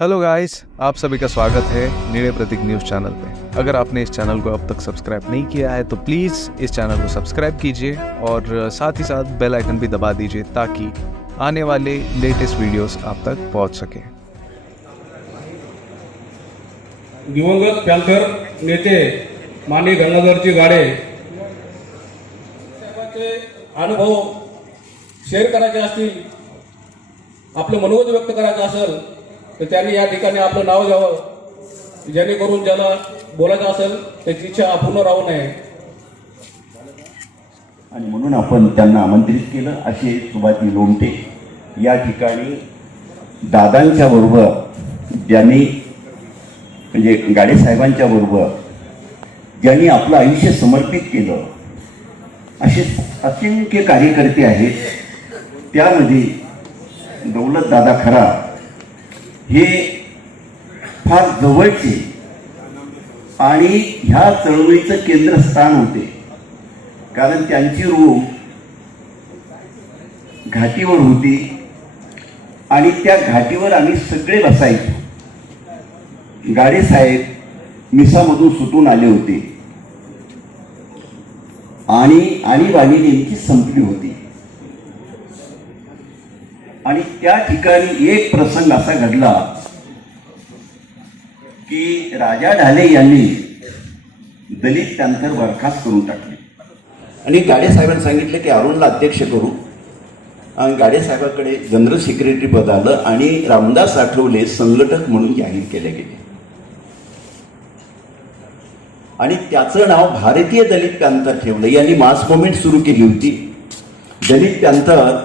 Hello guys आप सभी का स्वागत है नीड़े प्रतीक न्यूज चैनल पे। अगर आपने इस चैनल को अब तक सब्सक्राइब नहीं किया है तो प्लीज़ इस चैनल को सब्सक्राइब कीजिए और साथ ही साथ बेल आइकन भी दबा दीजिए ताकि आने वाले लेटेस्ट वीडियोस आप तक पहुंच सके। दिवंगत पॅन्थर नेते माननीय गंगाधरजी गाडे साहेबांचे अनुभव शेअर करायचे असतील आपलं मनोगत व्यक्त करायचं असेल तर त्यांनी या ठिकाणी आपलं नाव द्यावं जेणेकरून ज्याला बोलायचं असेल त्याची इच्छा अपूर्ण राहू नये. आणि म्हणून आपण त्यांना आमंत्रित केलं असे सुभाषजी लोमटे. या ठिकाणी दादांच्या बरोबर ज्यांनी म्हणजे गाडे साहेबांच्या बरोबर ज्यांनी आपलं आयुष्य समर्पित केलं असे असंख्य कार्यकर्ते आहेत. त्यामध्ये दौलत दादा खरा हे फार जवळचे आणि ह्या चळवळीचं केंद्रस्थान होते. कारण त्यांची रूम घाटीवर होती आणि त्या घाटीवर आम्ही सगळे बसायचो. गाडे साहेब मिसामधून सुटून आले होते. आणि आणीबाणी नेमकी संपली होती. आणि त्या ठिकाणी एक प्रसंग असा घडला की राजा ढाले यांनी दलित त्यांतर बरखास्त करून टाकले. आणि गाडे साहेबांनी सांगितले की अरुणला अध्यक्ष करू. आणि गाडे साहेबाकडे जनरल सेक्रेटरी पद आलं आणि रामदास आठवले संघटक म्हणून जाहीर केले गेले. आणि त्याचं नाव भारतीय दलित पॅन्थर ठेवलं. यांनी मास मुवमेंट सुरू केली होती. दलित पॅन्थर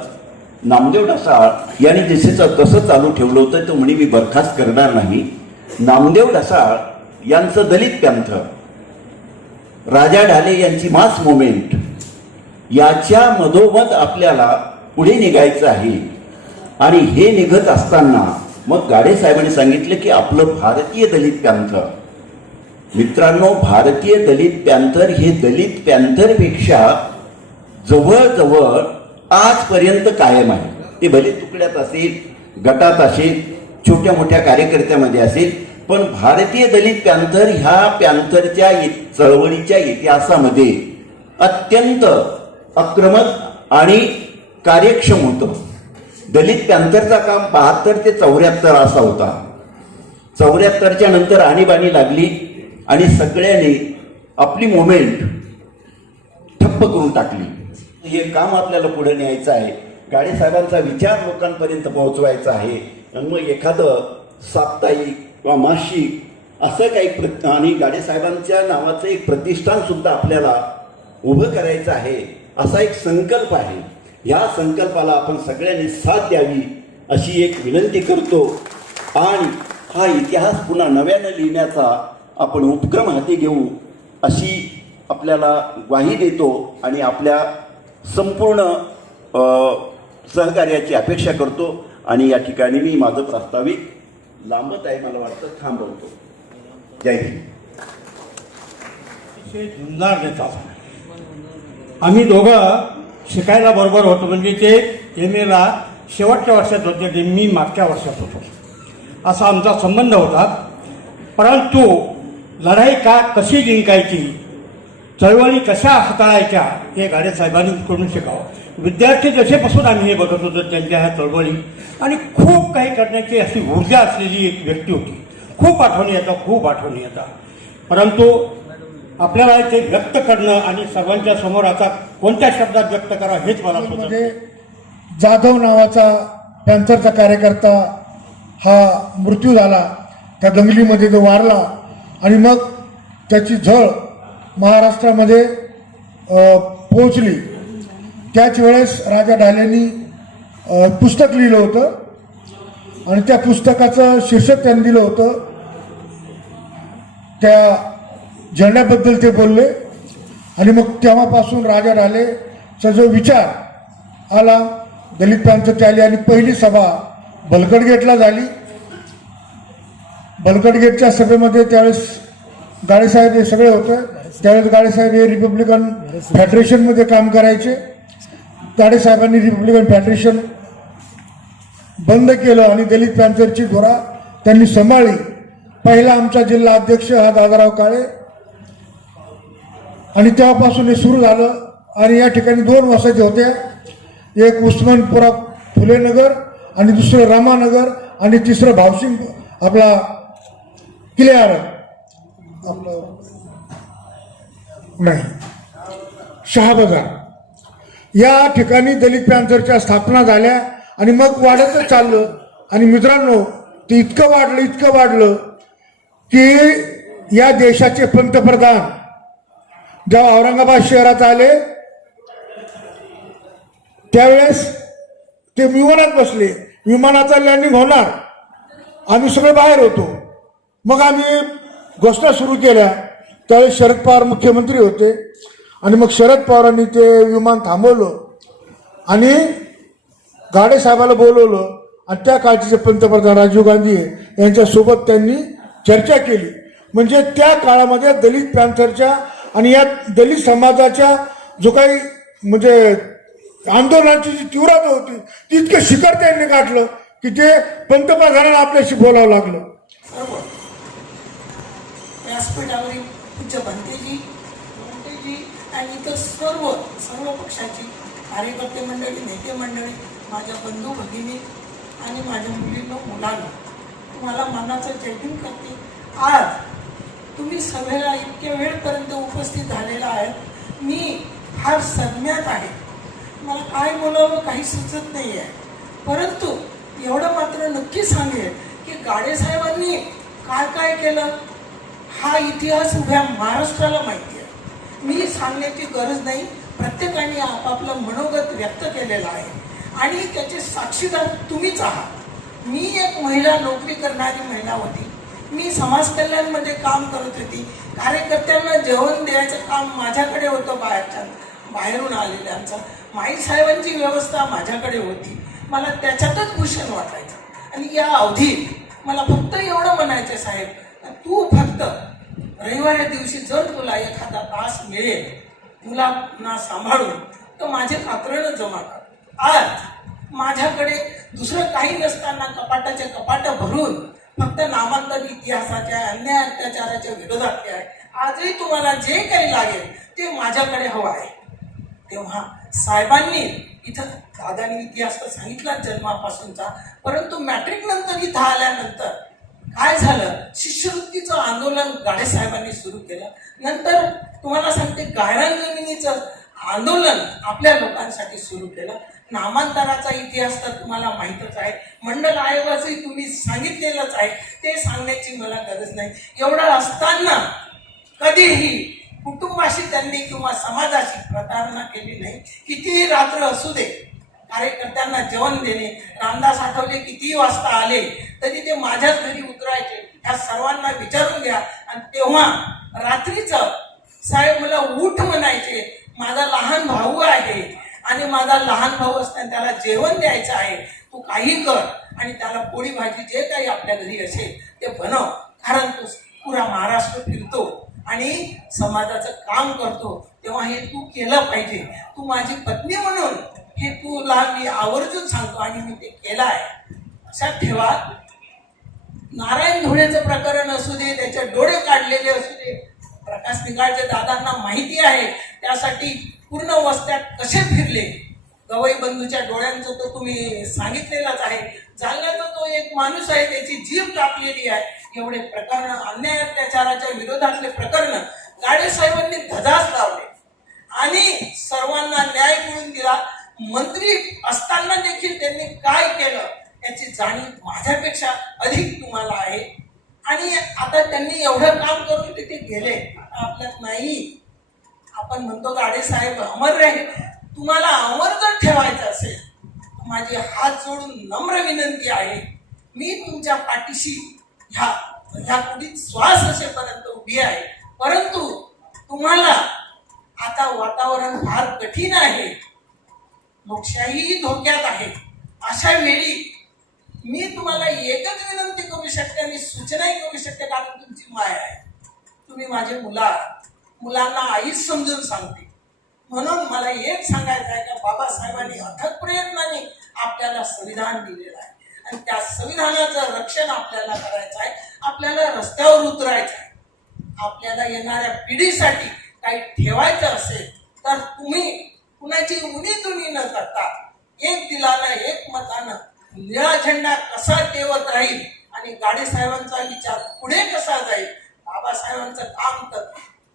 नामदेव ढसाळ यांनी जसेचं तसं चालू ठेवलं होतं तो म्हणे मी बरखास्त करणार नाही. नामदेव ढसाळ यांचं दलित पॅन्थर राजा ढाले यांची मास मोमेंट याच्या मधोमध आपल्याला पुढे निघायचं आहे. आणि हे निघत असताना मग गाडे साहेबांनी सांगितलं की आपलं भारतीय दलित पॅन्थर मित्रांनो भारतीय दलित पॅन्थर हे दलित पॅन्थरपेक्षा जवळजवळ आजपर्यंत कायम आहे. ते भले तुकड्यात असेल गटात असेल छोट्या मोठ्या कार्यकर्त्यामध्ये असेल पण भारतीय दलित पॅन्थर ह्या पॅन्थरच्या चळवळीच्या इतिहासामध्ये अत्यंत आक्रमक आणि कार्यक्षम होतं. दलित पॅन्थरचा काम बहात्तर ते चौऱ्याहत्तर असा होता. चौऱ्याहत्तरच्या नंतर आणीबाणी लागली आणि सगळ्यांनी आपली मुवमेंट ठप्प करून टाकली. हे काम आपल्याला पुढे न्यायचं आहे. गाडे साहेबांचा विचार लोकांपर्यंत पोहोचवायचा आहे. आणि मग एखादं साप्ताहिक किंवा मासिक असं काही प्र आणि गाडे साहेबांच्या नावाचं एक प्रतिष्ठान सुद्धा आपल्याला उभं करायचं आहे असा एक संकल्प आहे. या संकल्पाला आपण सगळ्यांनी साथ द्यावी अशी एक विनंती करतो. आणि हा इतिहास पुन्हा नव्यानं लिहिण्याचा आपण उपक्रम हाती घेऊ अशी आपल्याला ग्वाही देतो आणि आपल्या संपूर्ण सहकार्याची अपेक्षा करतो आणि या ठिकाणी मी माझं प्रास्ताविक लांबत आहे मला वाटतं थांबवतो. जय हिंद. अतिशय झुंजार देतात आम्ही दोघं शिकायला बरोबर होतो म्हणजे ते एम एला शेवटच्या वर्षात होते ते मी मागच्या वर्षात होतो. असा आमचा संबंध होता. परंतु लढाई का कशी जिंकायची चळवळी कशा हाताळायच्या हे गाडे साहेबांनी करून शिकावं. विद्यार्थी जसेपासून आम्ही हे बघत होतो त्यांच्या ह्या चळवळी. आणि खूप काही करण्याची अशी ऊर्जा असलेली एक व्यक्ती होती. खूप आठवणी येतात खूप आठवणी येतात. परंतु आपल्याला ते व्यक्त करणं आणि सर्वांच्या समोर आता कोणत्या शब्दात व्यक्त करा हेच मला. मध्ये जाधव नावाचा पॅन्थरचा कार्यकर्ता हा मृत्यू झाला. त्या दंगलीमध्ये तो वारला आणि मग त्याची झळ महाराष्ट्रामध्ये पोहोचली. त्याच वेळेस राजा ढालेंनी पुस्तक लिहिलं होतं. आणि त्या पुस्तकाचं शीर्षक त्यांनी दिलं होतं. त्या झेंड्याबद्दल ते बोलले. आणि मग तेव्हापासून राजा ढालेचा जो विचार आला दलित प्रांत आली आणि पहिली सभा बलकट गेटला झाली. बलकट गेटच्या सभेमध्ये त्यावेळेस गाडेसाहेब हे सगळे होते. त्यावेळेस गाडेसाहेब हे रिपब्लिकन फेडरेशनमध्ये काम करायचे. गाडेसाहेबांनी रिपब्लिकन फेडरेशन बंद केलं आणि दलित पॅन्थरची धोरा त्यांनी सांभाळली. पहिला आमचा जिल्हा अध्यक्ष हा दादाराव काळे. आणि तेव्हापासून हे सुरू झालं. आणि या ठिकाणी दोन वसाहती होत्या. एक उस्मानपुरा फुलेनगर आणि दुसरं रामानगर आणि तिसरं भावसिंग आपला किल्ल्यार आपलं नाही. शहाबाजार या ठिकाणी दलित पॅन्थरच्या स्थापना झाल्या आणि मग वाढतच चाललं. आणि मित्रांनो ते इतकं वाढलं इतकं वाढलं की या देशाचे पंतप्रधान जेव्हा औरंगाबाद शहरात आले त्यावेळेस ते विमानात बसले. विमानाचा लँडिंग होणार. आम्ही सगळे बाहेर होतो. मग आम्ही घोषणा सुरू केल्या. त्यावेळेस शरद पवार मुख्यमंत्री होते. आणि मग शरद पवारांनी ते विमान थांबवलं. आणि गाडेसाहेबाला बोलवलं. आणि त्या काळचे जे पंतप्रधान राजीव गांधी यांच्यासोबत त्यांनी चर्चा केली. म्हणजे त्या काळामध्ये दलित पॅन्थरच्या आणि या दलित समाजाच्या जो काही म्हणजे आंदोलनाची जी तीव्रता होती ती इतकं शिखर त्यांनी गाठलं की ते पंतप्रधानांना आपल्याशी बोलावं लागलं. व्यासपीठावरील पूज्य भंतेजी भंतेजी आणि इतर सर्व सर्व पक्षाची कार्यकर्ते मंडळी नेते मंडळी माझ्या बंधू भगिनी आणि माझ्या मुलींना मुलांना तुम्हाला मनाचं जयभीम करते. आज तुम्ही सभेला इतक्या वेळपर्यंत उपस्थित झालेला आहे मी फार सज्ञात आहे. मला काय बोलावं काही सुचत नाही आहे परंतु एवढं मात्र नक्की सांगेल की गाडे साहेबांनी काय काय केलं? हा इतिहास उभ्या महाराष्ट्राला माहिती आहे. मी सांगण्याची गरज नाही. प्रत्येकाने आपापलं मनोगत व्यक्त केलेलं आहे. आणि त्याचे साक्षीदार तुम्हीच आहात. मी एक महिला नोकरी करणारी महिला होती. मी समाज कल्याणमध्ये काम करत होती. कार्यकर्त्यांना जेवण द्यायचं काम माझ्याकडे होतं बाहेरच्या बाहेरून आलेल्यांचं माई साहेबांची व्यवस्था माझ्याकडे होती. मला त्याच्यातच भूषण वाटायचं. आणि या अवधीत मला फक्त एवढं म्हणायचं साहेब तू फक्त रविवारी दिवशी जर तुला एखादा तास मिळेल तुला पुन्हा सांभाळून तर माझे कात्रण जमा कर. आज माझ्याकडे दुसरं काही नसताना कपाटाचे कपाट भरून फक्त नामांतर इतिहासाच्या अन्याय अत्याचाराच्या विरोधात आहे. आजही तुम्हाला जे काही लागेल ते माझ्याकडे हवं आहे. तेव्हा साहेबांनी इथं दादानी इतिहास तर सांगितला जन्मापासूनचा परंतु मॅट्रिक नंतर इथं आल्यानंतर काय झालं? शिष्यवृत्तीचं आंदोलन गाडे साहेबांनी सुरू केलं. नंतर तुम्हाला सांगते गायरान जमिनीचं आंदोलन आपल्या लोकांसाठी सुरू केलं. नामांतराचा इतिहास तर तुम्हाला माहीतच आहे. मंडल आयोगाचंही तुम्ही सांगितलेलंच आहे. ते सांगण्याची मला गरज नाही. एवढं असताना कधीही कुटुंबाशी त्यांनी किंवा समाजाशी प्रतारणा केली नाही. कितीही रात्र असू दे कार्यकर्त्यांना जेवण देणे. रामदास आठवले कितीही वाजता आले तरी ते माझ्याच घरी उतरायचे. ह्या सर्वांना विचारून घ्या. आणि तेव्हा रात्रीचं साहेब मला उठ म्हणायचे माझा लहान भाऊ आहे आणि माझा लहान भाऊ असताना त्याला जेवण द्यायचं आहे. तू काही कर आणि त्याला पोळी भाजी जे काही आपल्या घरी असेल ते बनव. कारण तू पुरा महाराष्ट्र फिरतो आणि समाजाचं काम करतो. तेव्हा हे तू केलं पाहिजे. तू माझी पत्नी म्हणून तुला मी आवर्जून सांगतो आणि मी ते केलं आहे लक्षात ठेवा नारायण धुळेचं प्रकरण असू दे त्याचे डोळे काढलेले असू दे. प्रकाश निगाळचे दादांना माहिती आहे त्यासाठी पूर्ण वस्त्यात कसे फिरले? गवई बंधूच्या डोळ्यांचं तर तुम्ही सांगितलेलंच आहे. जालन्याचा तो एक माणूस आहे त्याची जीभ कापलेली आहे. एवढे प्रकरण अन्याय अत्याचाराच्या विरोधातले प्रकरण. गाडे साहेबांनी धजाच लावले. आणि सर्वांना न्याय मिळून दिला. मंत्री असताना देखील त्यांनी काय केलं याची जाणीव माझ्यापेक्षा अधिक तुम्हाला आहे. आणि आता त्यांनी एवढं काम करून तिथे गेले. आता आपल्यात नाही. आपण म्हणतो गाडे साहेब अमर रे तुम्हाला अमर जर ठेवायचं असेल माझी हात जोडून नम्र विनंती आहे. मी तुमच्या पाठीशी ह्या ह्या कुठीत श्वास असेपर्यंत उभी आहे. परंतु तुम्हाला आता वातावरण फार कठीण आहे. लोकशाही धोक्यात आहे. अशा वेळी मी तुम्हाला एकच विनंती करू शकते आणि सूचनाही करू शकते कारण तुमची माय आहे. तुम्ही माझे मुला मुलांना आईच समजून सांगते. म्हणून मला एक सांगायचं आहे का बाबासाहेबांनी अथक प्रयत्नाने आपल्याला संविधान दिलेलं आहे. आणि त्या संविधानाचं रक्षण आपल्याला करायचं आहे. आपल्याला रस्त्यावर उतरायचं आहे. आपल्याला येणाऱ्या पिढीसाठी काही ठेवायचं असेल तर तुम्ही कुणाची उणी जुनी न करता एक दिलानं एक मतानं निळा झेंडा कसा टेवत राहील आणि गाडी साहेबांचा विचार पुढे कसा जाईल? बाबासाहेबांचं काम तर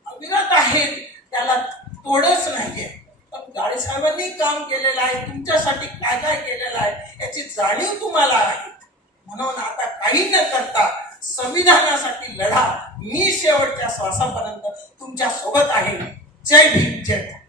अविरत आहे त्याला तोडच नाहीये. पण गाडी साहेबांनी काम केलेलं आहे तुमच्यासाठी काय काय केलेलं आहे याची जाणीव तुम्हाला आहे. म्हणून आता काही न करता संविधानासाठी लढा मी शेवटच्या श्वासापर्यंत तुमच्यासोबत आहे. जय भीम जय भारत.